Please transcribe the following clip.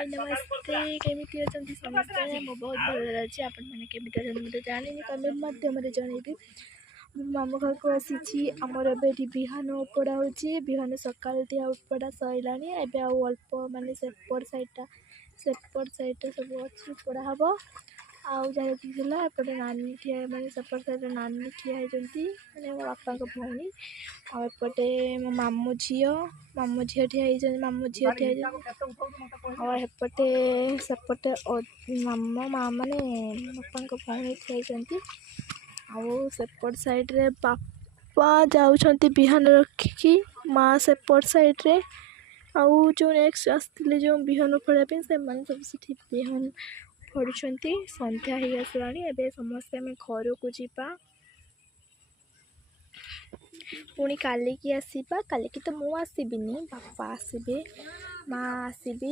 हाय नमस्ते केमिति अछंती समस्ते मो बहुत भल अच्छी आपण मैंने केमिति अछंती मते जानिनी कमेंट माध्यम जनइबी मामू घर को आसी आमर ए बिहान उपड़ा हो बिहान सकाल दिया उपड़ा सरलानी एवं आउ अल्प मानने सेपट साइड सब अच्छी उपड़ा हम आउ जाइला एपटे नानी ठिया मैंने सेपट साइड नानी ठिया होती मैंने मो बापा भौणी आउपटे मो मामू झी ठिया मामू झी ठिया एपटे सेपटे मामा माँ मैंने बापा भौणी ठिया आउ सेपट साइड रे बापा जाउछंती बिहान रखिकी माँ सेपट साइड रे आउ जो नेक्स्ट आसते जो बिहान फड़ा से सब से बिहान फड़ुंट संध्या हो आसलानी एवं समस्ते आम घर को जीवा पुणी कालिकी आसवा कालिकी तो मु आसबिनी बापा आसबे माँ आसबे